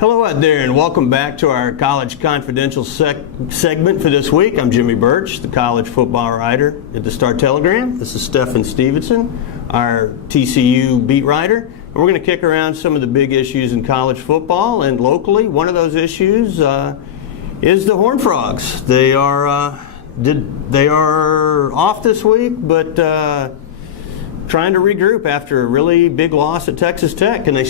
Hello out there, and welcome back to our College Confidential segment for this week. I'm Jimmy Birch, the college football writer at the Star-Telegram. This is Stephen Stevenson, our TCU beat writer. And we're going to kick around some of the big issues in college football. And locally, one of those issues is the Horned Frogs. They are off this week, but trying to regroup after a really big loss at Texas Tech. And are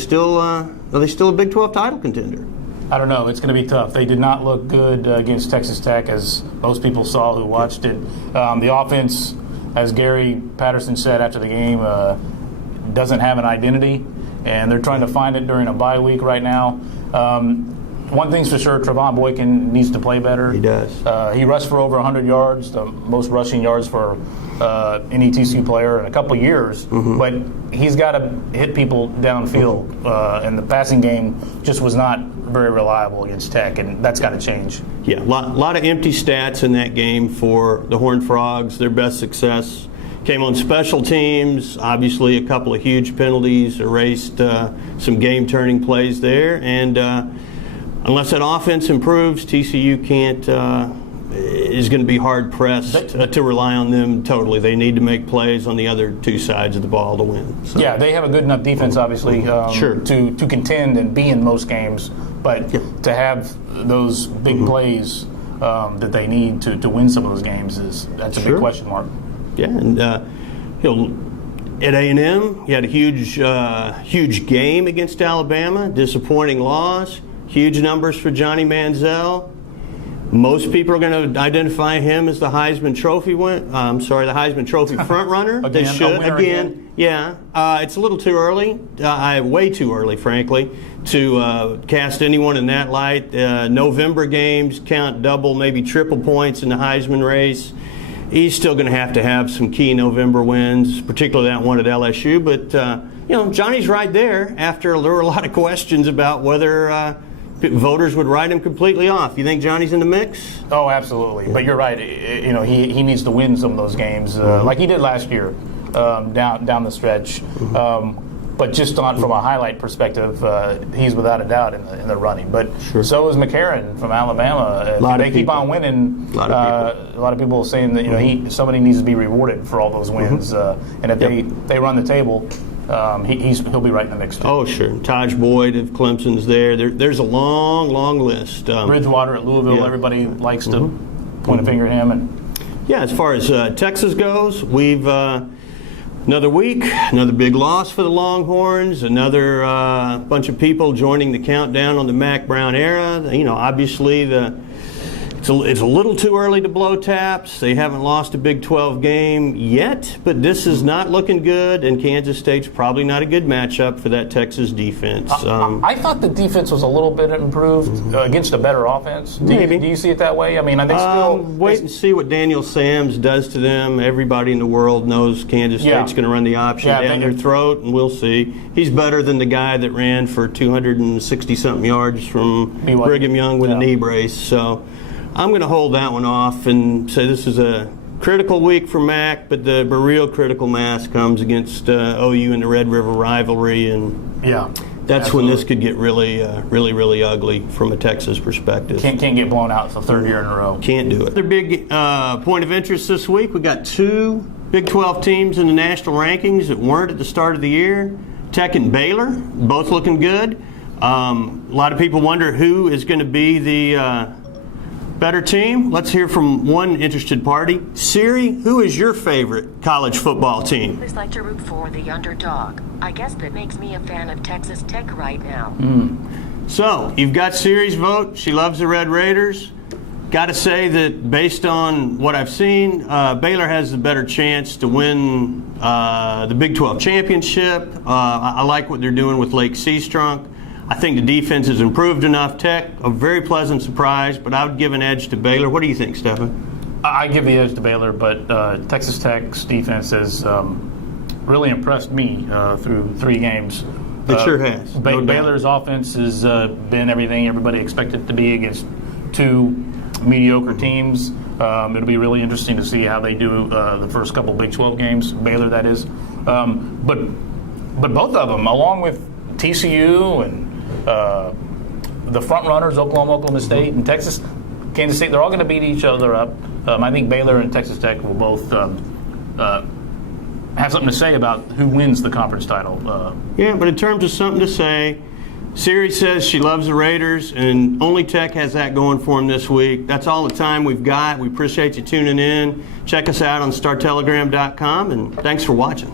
they still a Big 12 title contender? I don't know. It's going to be tough. They did not look good against Texas Tech, as most people saw who watched it. The offense, as Gary Patterson said after the game, doesn't have an identity, and they're trying to find it during a bye week right now. One thing's for sure, Trevon Boykin needs to play better. He does. He rushed for over 100 yards, the most rushing yards for any TCU player in a couple years. Mm-hmm. But he's got to hit people downfield, and the passing game just was not very reliable against Tech, and that's got to change. Yeah, a lot of empty stats in that game for the Horned Frogs. Their best success came on special teams. Obviously, a couple of huge penalties erased some game-turning plays there, and unless that offense improves, TCU is going to be hard-pressed to rely on them totally. They need to make plays on the other two sides of the ball to win. So. Yeah, they have a good enough defense, obviously, to contend and be in most games, but to have those big plays that they need to win some of those games, that's a big question mark. Yeah, and at A&M, he had a huge game against Alabama, disappointing loss. Huge numbers for Johnny Manziel. Most people are going to identify him as the Heisman Trophy the Heisman Trophy front runner. They should again. Yeah, it's a little too early. Way too early, frankly, to cast anyone in that light. November games count double, maybe triple points in the Heisman race. He's still going to have some key November wins, particularly that one at LSU. But Johnny's right there. After there were a lot of questions about whether voters would write him completely off. You think Johnny's in the mix? Oh, absolutely. Yeah. But you're right. He needs to win some of those games, like he did last year, down the stretch. But just from a highlight perspective, he's without a doubt in the running. But so is McCarron from Alabama. If they keep on winning, a lot of people are saying that somebody needs to be rewarded for all those wins. And if they run the table, he'll be right in the mix too. Oh, sure. Taj Boyd of Clemson's there. There's a long list. Bridgewater at Louisville. Everybody likes to point a finger at him. As far as Texas goes, we've another week, another big loss for the Longhorns, another bunch of people joining the countdown on the Mack Brown era. Obviously it's a little too early to blow taps. They haven't lost a Big 12 game yet, but this is not looking good, and Kansas State's probably not a good matchup for that Texas defense. I thought the defense was a little bit improved against a better offense. Do you see it that way? I mean, are they still... Wait and see what Daniel Sams does to them. Everybody in the world knows Kansas State's going to run the option down their throat, and we'll see. He's better than the guy that ran for 260-something yards from Brigham Young with a knee brace, so... I'm going to hold that one off and say this is a critical week for Mac, but the real critical mass comes against OU in the Red River rivalry, and that's when this could get really ugly from a Texas perspective. Can't get blown out for the third year in a row. Can't do it. Another big point of interest this week, we got two Big 12 teams in the national rankings that weren't at the start of the year. Tech and Baylor, both looking good. A lot of people wonder who is going to be the better team. Let's hear from one interested party. Siri, who is your favorite college football team? I always like to root for the underdog. I guess that makes me a fan of Texas Tech right now. So, you've got Siri's vote. She loves the Red Raiders. Got to say that based on what I've seen, Baylor has the better chance to win the Big 12 championship. I like what they're doing with Lake Seastrunk. I think the defense has improved enough. Tech, a very pleasant surprise, but I would give an edge to Baylor. What do you think, Stephen? I give the edge to Baylor, but Texas Tech's defense has really impressed me through 3 games. It sure has. Baylor's offense has been everything everybody expected it to be against 2 mediocre teams. It'll be really interesting to see how they do the first couple Big 12 games, Baylor that is. But both of them, along with TCU and the front runners, Oklahoma State, and Texas, Kansas State, they're all going to beat each other up. I think Baylor and Texas Tech will both have something to say about who wins the conference title. Yeah, but in terms of something to say, Siri says she loves the Raiders, and only Tech has that going for them this week. That's all the time we've got. We appreciate you tuning in. Check us out on StarTelegram.com, and thanks for watching.